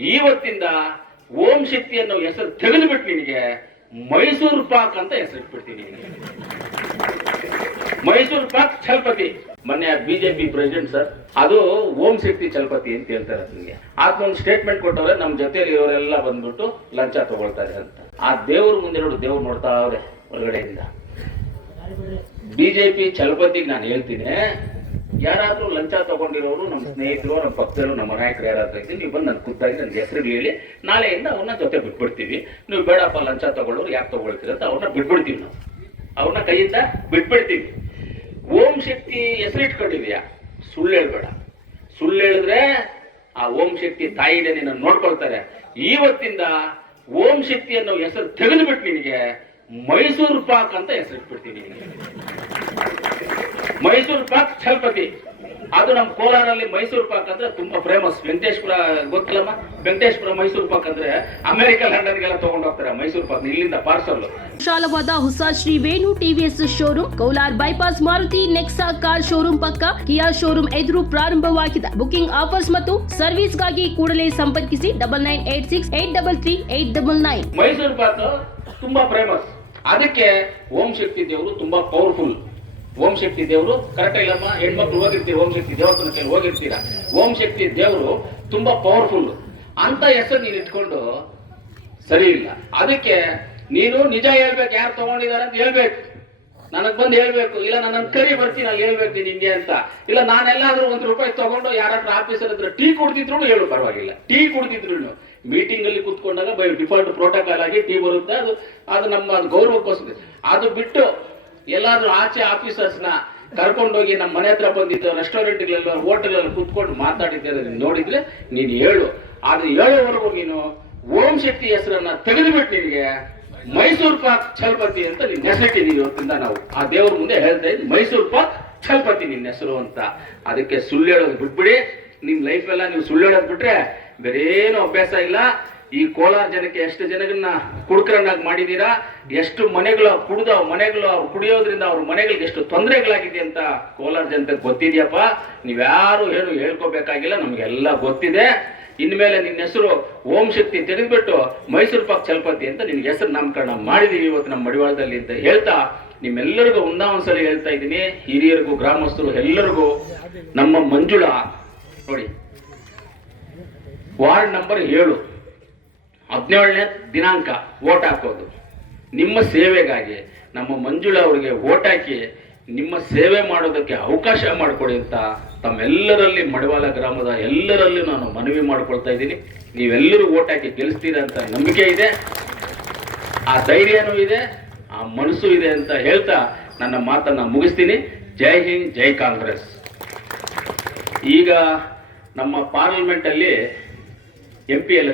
ಇವತ್ತಿಂದ ಓಂ ಶಕ್ತಿ ಅನ್ನೋ ಹೆಸರು ತೆಗೆದುಬಿಟ್ಟು ನಿನಗೆ ಮೈಸೂರು ಪಾಕ್ ಅಂತ ಹೆಸರು ಇಟ್ಬಿಡ್ತೀನಿ ಮೈಸೂರು ಪಾಕ್ ಛಲಪತಿ. ಮೊನ್ನೆ ಬಿಜೆಪಿ ಪ್ರೆಸಿಡೆಂಟ್ ಸರ್ ಅದು ಓಂ ಶಕ್ತಿ ಛಲಪತಿ ಅಂತ ಹೇಳ್ತಾರೆ ನಿಮಗೆ. ಒಂದು ಸ್ಟೇಟ್ಮೆಂಟ್ ಕೊಟ್ಟವ್ರೆ ನಮ್ಮ ಜೊತೆಯಲ್ಲಿ ಇರೋರೆಲ್ಲ ಬಂದ್ಬಿಟ್ಟು ಲಂಚ ತಗೊಳ್ತಾರೆ ಅಂತ. ಆ ದೇವ್ರ ಮುಂದೆ ನೋಡು, ದೇವ್ರು ನೋಡ್ತಾ ಅವ್ರೆ ಹೊರಗಡೆಯಿಂದ ಬಿಜೆಪಿ ಛಲಪತಿಗೆ ನಾನು ಹೇಳ್ತೀನಿ ಯಾರಾದ್ರೂ ಲಂಚ ತಗೊಂಡಿರೋರು ನಮ್ಮ ಸ್ನೇಹಿತರು, ನಮ್ಮ ಭಕ್ತರು, ನಮ್ಮ ನಾಯಕರು ಯಾರಾದ್ರೂ ಇದ್ರೆ ನೀವು ಬಂದು ನನ್ನ ಖುದ್ದಾಗಿ ನನ್ನ ಹೆಸರು ಹೇಳಿ, ನಾಳೆಯಿಂದ ಅವ್ರನ್ನ ಜೊತೆ ಬಿಟ್ಬಿಡ್ತೀವಿ. ನೀವು ಬೇಡಪ್ಪ ಲಂಚ ತಗೊಳ್ಳೋರು, ಯಾಕೆ ತಗೊಳ್ತೀರ ಅಂತ ಅವ್ರನ್ನ ಬಿಟ್ಬಿಡ್ತೀವಿ ನಾವು. ಅವ್ರನ್ನ ಕೈಯಿಂದ ಬಿಟ್ಬಿಡ್ತೀವಿ. ಓಂ ಶಕ್ತಿ ಹೆಸರು ಇಟ್ಕೊಂಡಿದ್ಯಾ? ಸುಳ್ಳು ಹೇಳ್ಬೇಡ. ಸುಳ್ಳು ಹೇಳಿದ್ರೆ ಆ ಓಂ ಶಕ್ತಿ ತಾಯಿನೇ ನಿನ್ನ ನೋಡ್ಕೊಳ್ತಾರೆ. ಇವತ್ತಿಂದ ಓಂ ಶಕ್ತಿ ಅನ್ನೋ ಹೆಸರು ತೆಗೆದುಬಿಟ್ಟು ನಿನಗೆ ಮೈಸೂರು ಪಾಕ್ ಅಂತ ಹೆಸರಿಟ್ಬಿಡ್ತೀನಿ ನಿನಗೆ ಮೈಸೂರು ಪಾಕ್ ಛಲಪತಿ. ಅದು ನಮ್ಮ ಕೋಲಾರಲ್ಲಿ ಮೈಸೂರು ಪಾಕ್ ಅಂದ್ರೆ ತುಂಬಾ ಫೇಮಸ್ ವೆಂಕಟೇಶ್ವರ ಗೊತ್ತಿಲ್ಲಮ್ಮ? ವೆಂಕಟೇಶ್ವರ ಮೈಸೂರು ಪಾಕ್ ಅಂದ್ರೆ ಅಮೆರಿಕ ಲಂಡನ್ಗೆಲ್ಲ ತಗೊಂಡು ಹೋಗ್ತಾರೆ ಮೈಸೂರು ಪಾಕ್ ಇಲ್ಲಿಂದ ಪಾರ್ಸಲ್ ವಿಶಾಲವಾದ ಹೊಸ Shri Venu TVS showroom ಕೌಲಾರ್ bypass Maruti Nexa car showroom ಪಕ್ಕ ಕಿಯಾ ಶೋರೂಮ್ ಎದುರು ಪ್ರಾರಂಭವಾಗಿದೆ. ಬುಕಿಂಗ್ ಆಫರ್ಸ್ ಮತ್ತು ಸರ್ವಿಸ್ಗಾಗಿ ಕೂಡಲೇ ಸಂಪರ್ಕಿಸಿ double nine eight six eight double three eight double nine Mysore pak ತುಂಬಾ ಫೇಮಸ್ ಅದಕ್ಕೆ ಓಂ ಶಕ್ತಿ ದೇವರು ತುಂಬಾ ಪವರ್ಫುಲ್ ಓಂ ಶಕ್ತಿ ದೇವರು, ಕರೆಕ್ಟ್ ಇಲ್ಲಮ್ಮ ಹೆಣ್ಮಕ್ಳು ಹೋಗಿರ್ತೀರಿ ಓಂ ಶಕ್ತಿ ದೇವಸ್ಥಾನ ಕೈಲಿ ಹೋಗಿರ್ತೀರಾ? ಓಂ ಶಕ್ತಿ ದೇವರು ತುಂಬಾ ಪವರ್ಫುಲ್ ಅಂತ ಹೆಸರು ನೀನು ಇಟ್ಕೊಂಡು ಸರಿ ಇಲ್ಲ. ಅದಕ್ಕೆ ನೀನು ನಿಜ ಹೇಳ್ಬೇಕು, ಯಾರು ತಗೊಂಡಿದ್ದಾರೆ ಅಂತ ಹೇಳ್ಬೇಕು. ನನಗ್ ಬಂದು ಹೇಳ್ಬೇಕು. ಇಲ್ಲ ನನ್ನ ಕರಿ ಬರ್ತೀನಿ, ಅಲ್ಲಿ ಹೇಳ್ಬೇಕು ನಿಂಗೆ ಅಂತ. ಇಲ್ಲ, ನಾನೆಲ್ಲಾದ್ರೂ ಒಂದು ರೂಪಾಯಿ ತಗೊಂಡು ಯಾರಾದ್ರೂ ಆಫೀಸರ್ ಹತ್ರ ಟೀ ಕುಡ್ದಿದ್ರು ಹೇಳು, ಪರವಾಗಿಲ್ಲ. ಟೀ ಕುಡ್ದಿದ್ರು ಮೀಟಿಂಗ್ ಅಲ್ಲಿ ಕುತ್ಕೊಂಡಾಗ ಬೈ ಡಿಫಾಲ್ಟ್ ಪ್ರೋಟೋಕಾಲ್ ಆಗಿ ಟೀ ಬರುತ್ತೆ. ಅದು ಅದು ನಮ್ಮ ಗೌರವಕ್ಕೋಸ್ಕರ. ಅದು ಬಿಟ್ಟು ಎಲ್ಲಾದ್ರೂ ಆಚೆ ಆಫೀಸರ್ಸ್ನ ಕರ್ಕೊಂಡೋಗಿ ನಮ್ಮ ಮನೆ ಹತ್ರ ಬಂದಿದ್ದು ರೆಸ್ಟೋರೆಂಟ್ಗಳೆಲ್ಲ ಹೋಟೆಲ್ ಕುತ್ಕೊಂಡು ಮಾತಾಡಿದ್ದೆ ನೋಡಿದ್ರೆ ನೀನು ಹೇಳು. ಆದ್ರೆ ಹೇಳೋವರೆಗೂ ನೀನು ಓಂ ಶಕ್ತಿ ಹೆಸರನ್ನ ತೆಗೆದುಬಿಟ್ಟು ನಿನಗೆ. ಮೈಸೂರು ಪಾಕ್ ಛಲಪತಿ ಅಂತ ನಿನ್ನ ಹೆಸರಿಟ್ಟಿದ್ದೀವಿ ಇವತ್ತಿಂದ ನಾವು. ಆ ದೇವ್ರ ಮುಂದೆ ಹೇಳ್ತಾ ಇದ್ದೀನಿ, ಮೈಸೂರು ಪಾಕ್ ಛಲಪತಿ ನಿನ್ನ ಹೆಸರು ಅಂತ. ಅದಕ್ಕೆ ಸುಳ್ಳು ಹೇಳೋದು ಬಿಟ್ಬಿಡಿ. ನಿಮ್ಮ ಲೈಫ್ ಎಲ್ಲ ನೀವು ಸುಳ್ಳು ಹೇಳೋದು ಬಿಟ್ರೆ ಬೇರೇನು ಅಭ್ಯಾಸ ಇಲ್ಲ. ಈ ಕೋಲಾರ ಜನಕ್ಕೆ ಎಷ್ಟು ಜನಗಳನ್ನ ಕುಡುಕರನ್ನಾಗಿ ಮಾಡಿದ್ದೀರಾ ಎಷ್ಟು ಮನೆಗಳು ಕುಡ್ದು ಮನೆಗಳು ಅವ್ರು ಕುಡಿಯೋದ್ರಿಂದ ಅವ್ರ ಮನೆಗಳಿಗೆ ಎಷ್ಟು ತೊಂದರೆಗಳಾಗಿದೆ ಅಂತ ಕೋಲಾರ ಜನತೆಗೆ ಗೊತ್ತಿದ್ಯಪ್ಪ? ನೀವ್ಯಾರು ಹೇಳು ಹೇಳ್ಕೋಬೇಕಾಗಿಲ್ಲ, ನಮ್ಗೆಲ್ಲ ಗೊತ್ತಿದೆ. ಇನ್ಮೇಲೆ ನಿನ್ನ ಹೆಸರು ಓಂ ಶಕ್ತಿ ತೆಗೆದುಬಿಟ್ಟು ಮೈಸೂರು ಪಾಕ್ ಚಲಪತಿ ಅಂತ ನಿನ್ಗೆ ಹೆಸರು ನಾಮಕರಣ ಮಾಡಿದೀವಿ ಇವತ್ತು ನಮ್ಮ ಮಡಿವಾಳದಲ್ಲಿ ಅಂತ ಹೇಳ್ತಾ ನಿಮ್ಮೆಲ್ಲರಿಗೂ ಒಂದಾ ಒಂದ್ಸಲ ಹೇಳ್ತಾ ಇದ್ದೀನಿ. ಹಿರಿಯರಿಗೂ, ಗ್ರಾಮಸ್ಥರು ಎಲ್ಲರಿಗೂ ನಮ್ಮ ಮಂಜುಳಾ, ನೋಡಿ, ವಾರ್ಡ್ ನಂಬರ್ ಏಳು. ಹದಿನೇಳನೇ ದಿನಾಂಕ ಓಟ್ ಹಾಕೋದು. ನಿಮ್ಮ ಸೇವೆಗಾಗಿ ನಮ್ಮ ಮಂಜುಳಾ ಅವರಿಗೆ ಓಟ್ ಹಾಕಿ ನಿಮ್ಮ ಸೇವೆ ಮಾಡೋದಕ್ಕೆ ಅವಕಾಶ ಮಾಡಿಕೊಡಿ ಅಂತ ತಮ್ಮೆಲ್ಲರಲ್ಲಿ ಮಡವಾಲ ಗ್ರಾಮದ ಎಲ್ಲರಲ್ಲಿ ನಾನು ಮನವಿ ಮಾಡ್ಕೊಳ್ತಾ ಇದ್ದೀನಿ. ನೀವೆಲ್ಲರೂ ಓಟ್ ಹಾಕಿ ಗೆಲ್ಲಿಸ್ತೀರ ಅಂತ ನಂಬಿಕೆ ಇದೆ. ಆ ಧೈರ್ಯನೂ ಇದೆ, ಆ ಮನಸ್ಸು ಇದೆ ಅಂತ ಹೇಳ್ತಾ ನನ್ನ ಮಾತನ್ನ ಮುಗಿಸ್ತೀನಿ. ಜೈ ಹಿಂದ್, ಜೈ ಕಾಂಗ್ರೆಸ್. ಈಗ ನಮ್ಮ ಪಾರ್ಲಿಮೆಂಟ್ ಅಲ್ಲಿ ಎಂ ಪಿ ಎಲೆಕ್ಷನ್